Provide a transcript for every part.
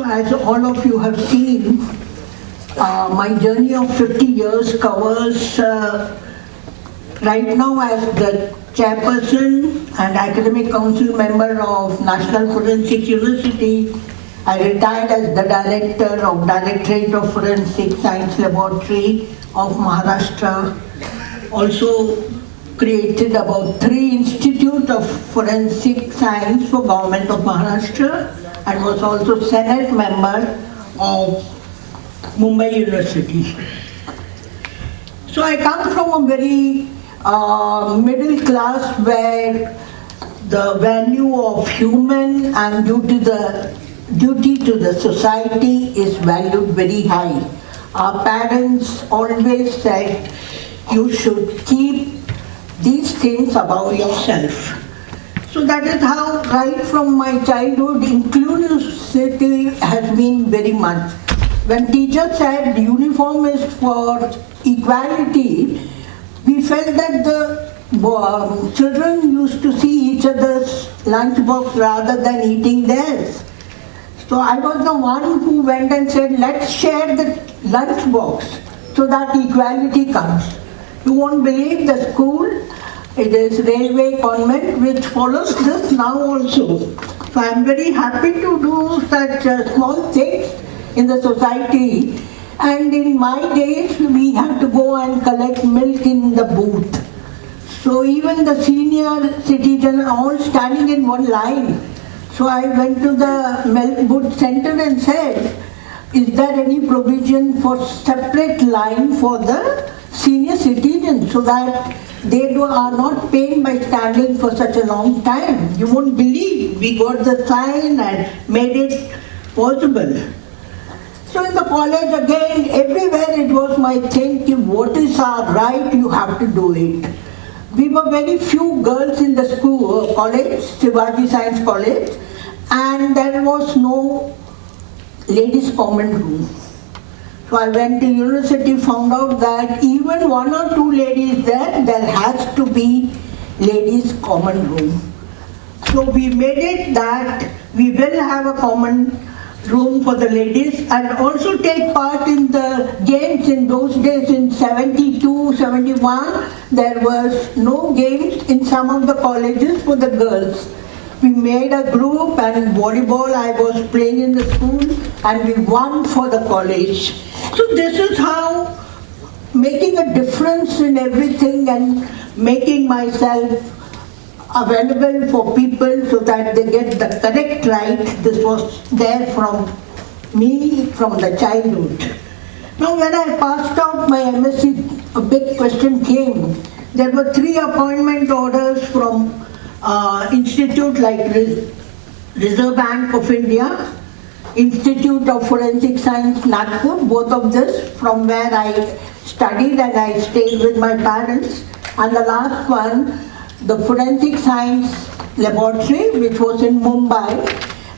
So as all of you have seen, my journey of 50 years covers right now as the chairperson and academic council member of National Forensic University. I retired as the director of Directorate of Forensic Science Laboratory of Maharashtra. Also created about 3 Institute of Forensic Science for Government of Maharashtra, and was also Senate member of Mumbai University. So I come from a very middle class where the value of human and duty to the society is valued very high. Our parents always said you should keep these things above yourself. So that is how right from my childhood inclusivity has been very much. When teachers said uniform is for equality, we felt that the children used to see each other's lunchbox rather than eating theirs. So I was the one who went and said, let's share the lunchbox so that equality comes. You won't believe the school, it is Railway Convent, which follows this now also. So I am very happy to do such small things in the society. And in my days, we had to go and collect milk in the booth. So even the senior citizens all standing in one line. So I went to the milk booth center and said, is there any provision for separate line for the senior citizens so that they are not paying by standing for such a long time? You won't believe, we got the sign and made it possible. So in the college again, everywhere it was my thing, what is our right, you have to do it. We were very few girls in the school, college, Shivaji Science College, and there was no ladies' common room. So I went to university, found out that even 1 or 2 ladies there has to be ladies' common room. So we made it that we will have a common room for the ladies and also take part in the games. In those days, in 72, 71, there was no games in some of the colleges for the girls. We made a group, and volleyball I was playing in the school, and we won for the college. So this is how making a difference in everything and making myself available for people so that they get the correct right. This was there from me from the childhood. Now when I passed out my MSc, a big question came. There were 3 appointment orders from institute like Reserve Bank of India, Institute of Forensic Science, Nagpur, both of this from where I studied and I stayed with my parents. And the last one, the Forensic Science Laboratory, which was in Mumbai.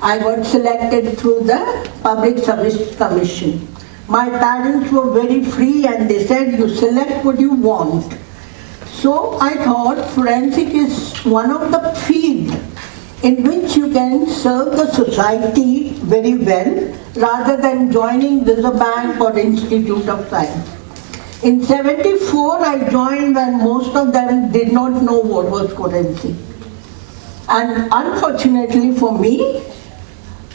I got selected through the Public Service Commission. My parents were very free and they said, you select what you want. So I thought forensic is one of the fields in which you can serve the society very well rather than joining Reserve Bank or Institute of Science. In 74, I joined when most of them did not know what was forensic. And unfortunately for me,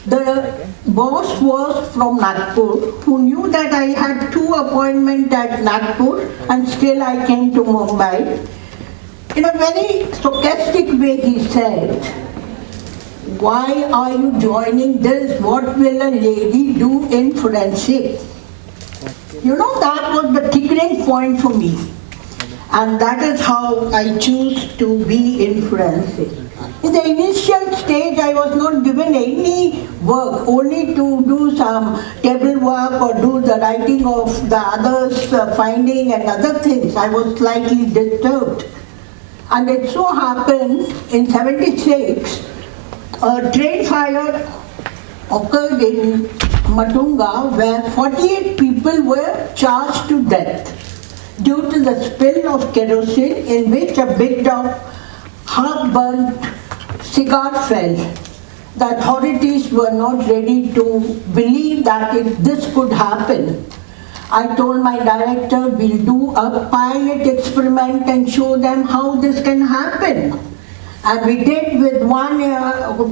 the boss was from Nagpur, who knew that I had 2 appointments at Nagpur and still I came to Mumbai. In a very sarcastic way he said, why are you joining this? What will a lady do in forensic? You know, that was the tipping point for me. And that is how I choose to be in forensic. In the initial stage, I was not given any work, only to do some table work or do the writing of the others, finding and other things. I was slightly disturbed. And it so happened in 76, a train fire occurred in Matunga where 48 people were charged to death due to the spill of kerosene in which a bit of half-burnt cigar fell. the authorities were not ready to believe that this could happen. I told my director, we'll do a pilot experiment and show them how this can happen. And we did with one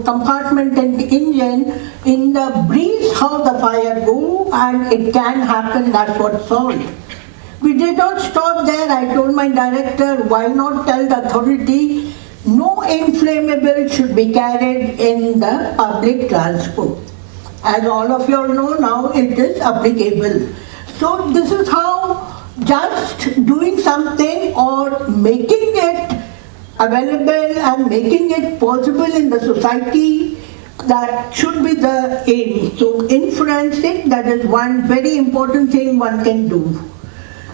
compartment and engine in the breeze how the fire go, and it can happen, that's what solved. We did not stop there. I told my director, why not tell the authority no inflammable should be carried in the public transport. As all of you all know, now it is applicable. So this is how just doing something or making it available and making it possible in the society, that should be the aim. So influencing, that is one very important thing one can do.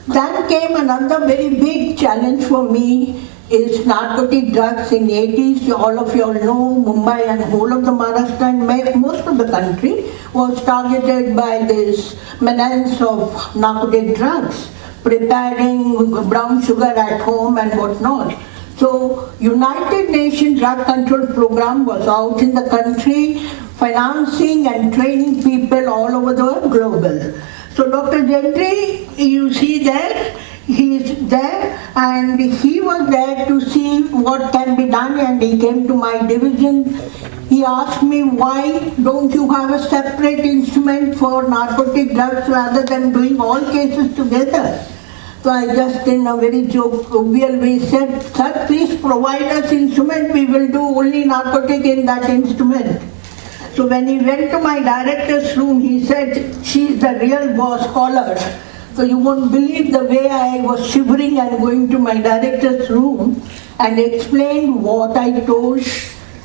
Then came another very big challenge for me is narcotic drugs in 80s. All of you all know Mumbai and whole of the Maharashtra and most of the country was targeted by this menace of narcotic drugs, preparing brown sugar at home and whatnot. So United Nations Drug Control Program was out in the country, financing and training people all over the global. So Dr. Gentry, you see there, he is there and he was there to see what can be done, and he came to my division. He asked me, why don't you have a separate instrument for narcotic drugs rather than doing all cases together? So I just in a very jovial way said, sir, please provide us instrument, we will do only narcotic in that instrument. So when he went to my director's room, he said, she's the real boss, call her. So you won't believe the way I was shivering and going to my director's room and explained what I told.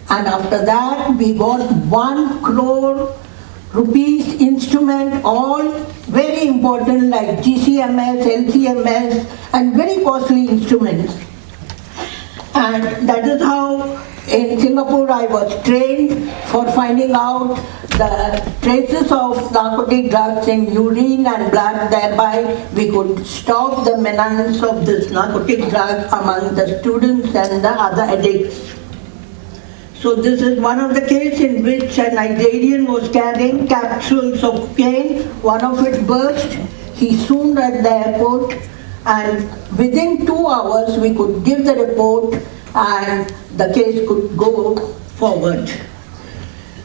And after that, we got 1 crore rupees instrument, all very important like GCMS, LCMS, and very costly instruments. And that is how in Singapore I was trained for finding out the traces of narcotic drugs in urine and blood. Thereby we could stop the menace of this narcotic drug among the students and the other addicts. So this is one of the cases in which a Nigerian was carrying capsules of cocaine. One of it burst. He swooned at the airport, and within 2 hours we could give the report and the case could go forward.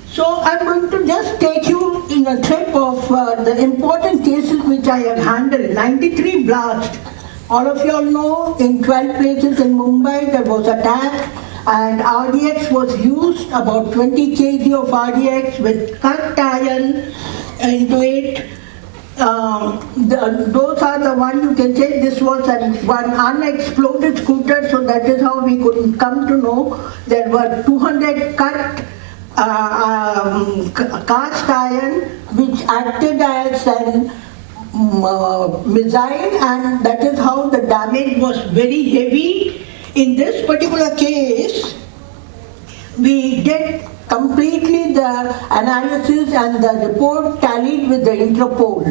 So I'm going to just take you in a trip of the important cases which I have handled. 93 blast. All of you all know in 12 places in Mumbai there was attack. And RDX was used, about 20 kg of RDX with cut iron into it. Those are the one you can say this was one unexploded scooter, so that is how we could come to know there were 200 cut cast iron which acted as an missile, and that is how the damage was very heavy. In this particular case, we did completely the analysis and the report tallied with the Interpol.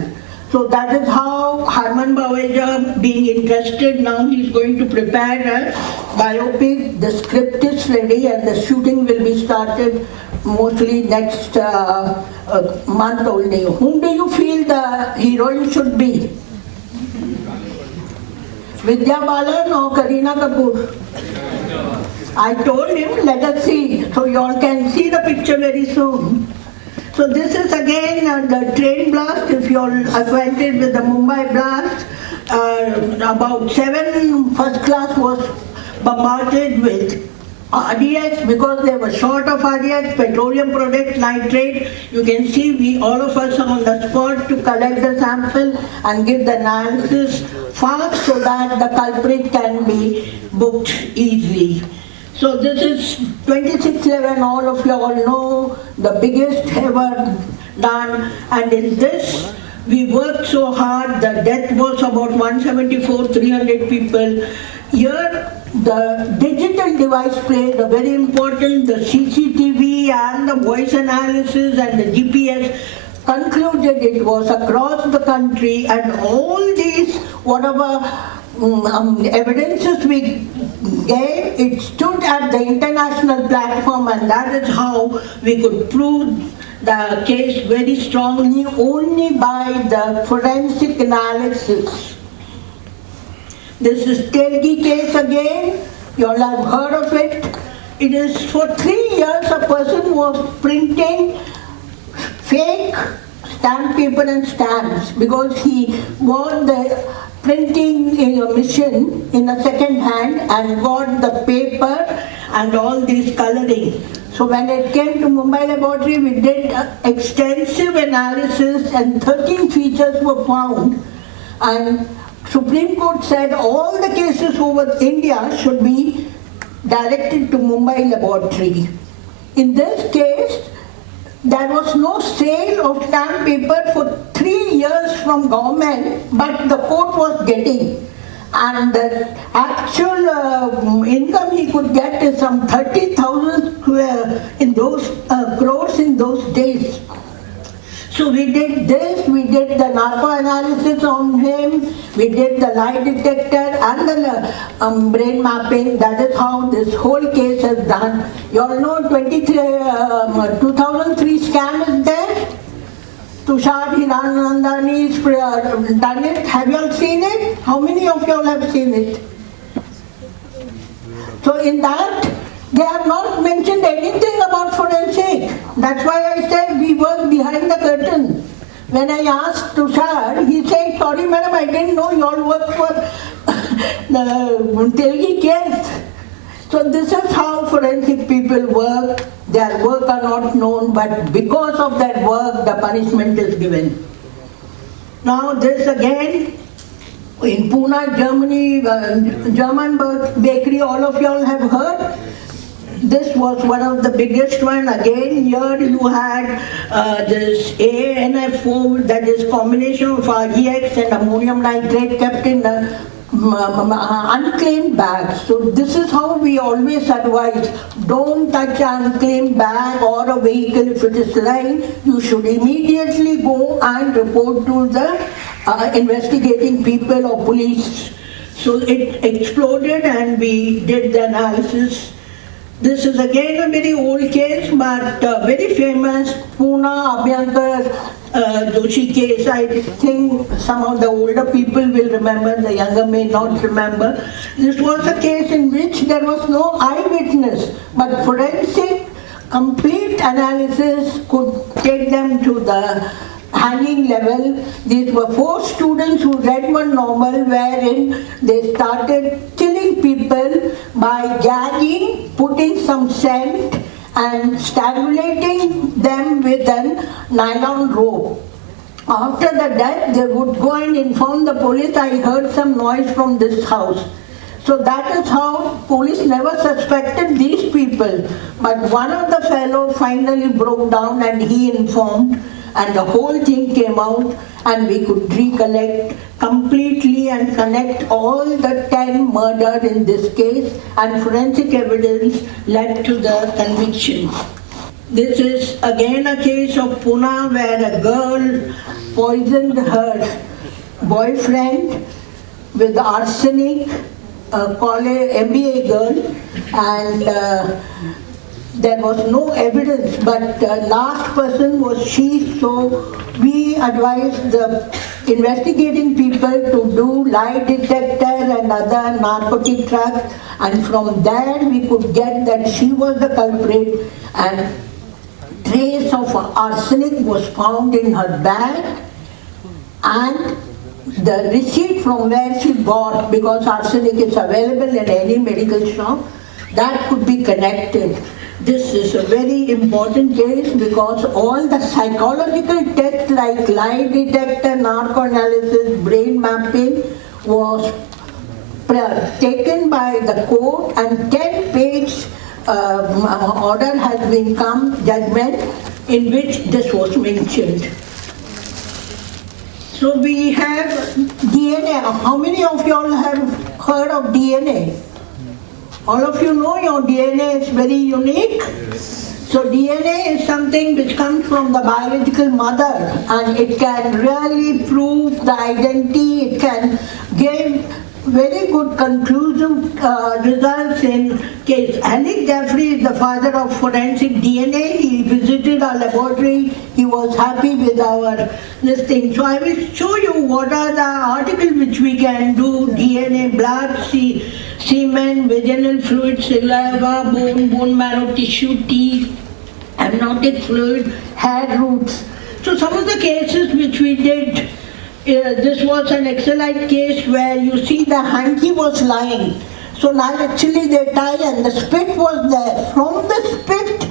So that is how Harman Baweja, being interested, now he is going to prepare a biopic. The script is ready and the shooting will be started mostly next month only. Whom do you feel the heroine should be? Vidya Balan or Kareena Kapoor? I told him, let us see. So you all can see the picture very soon. So this is again the train blast. If you are acquainted with the Mumbai blast, about 7 first class was bombarded with RDX because they were short of RDX, petroleum product, nitrate. You can see all of us are on the spot to collect the sample and give the analysis fast so that the culprit can be booked easily. So this is 2611, all of you all know, the biggest ever done, and in this we worked so hard. The death was about 174, 300 people. Here the digital device played a very important, the CCTV and the voice analysis and the GPS concluded it was across the country, and all these whatever evidences we gave, it stood at the international platform, and that is how we could prove the case very strongly only by the forensic analysis. This is Telgi case again. You all have heard of it. It is for 3 years a person was printing fake stamp paper and stamps because he bought the printing machine in a second hand and got the paper and all these coloring. So when it came to Mumbai laboratory, we did extensive analysis and 13 features were found, and Supreme Court said all the cases over India should be directed to Mumbai laboratory. In this case, there was no sale of stamp paper for 3 years from government, but the court was getting. And the actual income he could get is some 30,000 in those crores in those days. So we did this, we did the narco analysis on him, we did the lie detector and the brain mapping. That is how this whole case is done. You all know 2003 scam is there. Tushar Hiranandani's done it. Have you all seen it? How many of you all have seen it? So in that, they have not mentioned anything about forensic. That's why I said we work behind the curtain. When I asked Tushar, he said, sorry madam, I didn't know you all work for the Telgi case. So this is how forensic people work. Their work are not known, but because of that work, the punishment is given. Now this again, in Pune, Germany, German bakery, all of you all have heard. This was one of the biggest one. Again, here you had this ANF4, that is combination of RGX and ammonium nitrate kept in the unclaimed bags. So this is how we always advise. Don't touch an unclaimed bag or a vehicle if it is lying. You should immediately go and report to the investigating people or police. So it exploded and we did the analysis. This is again a very old case, but very famous, Pune Abhyankar Doshi case. I think some of the older people will remember, the younger may not remember. This was a case in which there was no eyewitness, but forensic complete analysis could take them to the hanging level. These were 4 students who read one novel wherein they started killing people by gagging, putting some scent and strangulating them with a nylon rope. After the death, they would go and inform the police, I heard some noise from this house. So that is how police never suspected these people. But one of the fellows finally broke down and he informed, and the whole thing came out and we could recollect completely and connect all the 10 murdered in this case, and forensic evidence led to the conviction. This is again a case of Pune where a girl poisoned her boyfriend with arsenic, a college MBA girl, and there was no evidence, but the last person was she, so we advised the investigating people to do lie detector and other narcotic drugs, and from there we could get that she was the culprit, and trace of arsenic was found in her bag, and the receipt from where she bought, because arsenic is available in any medical shop, that could be connected. This is a very important case because all the psychological tests like lie detector, narco analysis, brain mapping was taken by the court, and 10-page order has been come, judgment, in which this was mentioned. So we have DNA. How many of you all have heard of DNA? All of you know your DNA is very unique. So DNA is something which comes from the biological mother, and it can really prove the identity. It can give very good conclusive results in case. Alec Jeffrey is the father of forensic DNA. He visited our laboratory. He was happy with this thing. So I will show you what are the articles which we can do: DNA, blood, semen, vaginal fluid, saliva, bone marrow, tissue, teeth, amniotic fluid, hair roots. So some of the cases which we did. This was an Excelite case where you see the hanky was lying. So now actually they tie and the spit was there. From the spit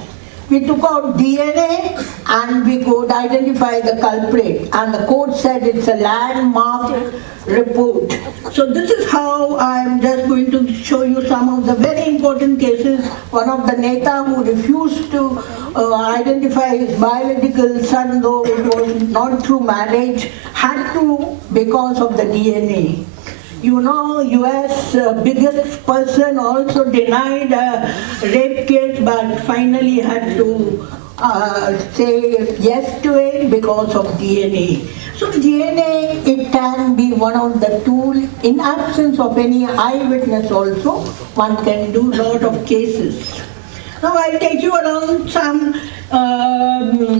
we took out DNA and we could identify the culprit. And the court said it's a landmark report. So this is how I'm just going to show you some of the very important cases. One of the Neta who refused to identify his biological son, though it was not through marriage, had to because of the DNA. You know, US biggest person also denied a rape case, but finally had to say yes to it because of DNA. So DNA, it can be one of the tools. In absence of any eyewitness also, one can do a lot of cases. Now I'll take you around some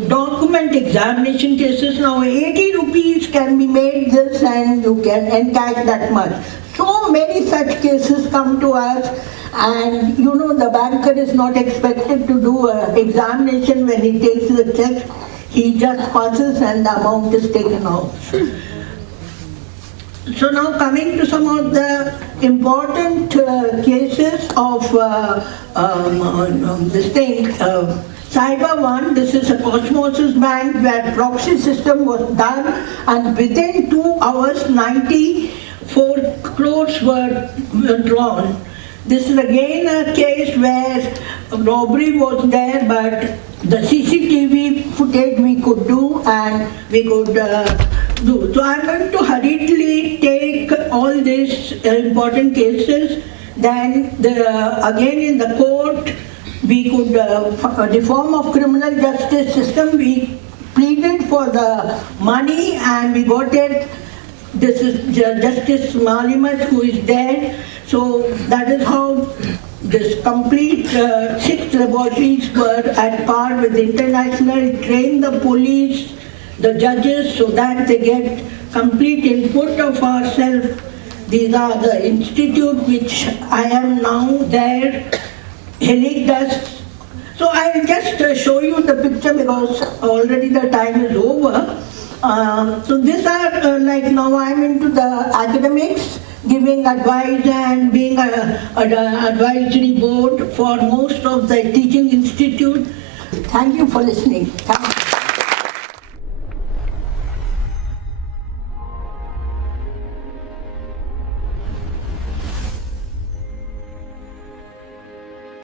document examination cases. Now 80 rupees can be made this and you can encash that much. So many such cases come to us, and you know the banker is not expected to do an examination when he takes the check. He just passes and the amount is taken off. So now coming to some of the important cases of this thing, Cyber One. This is a Cosmosis Bank where proxy system was done, and within 2 hours 94 crores were drawn. This is again a case where robbery was there, but the CCTV footage we could do and we could do. So I'm going to hurriedly take all these important cases. Then again in the court, we could, the form of criminal justice system, we pleaded for the money and we got it. This is Justice Malimat who is there. So that is how this complete 6 laboratories were at par with international, train the police, the judges, so that they get complete input of ourselves. These are the institute which I am now there, Helic Dust. So I'll just show you the picture because already the time is over. So these are like now I'm into the academics, giving advice and being an advisory board for most of the teaching institute. Thank you for listening. Thank you.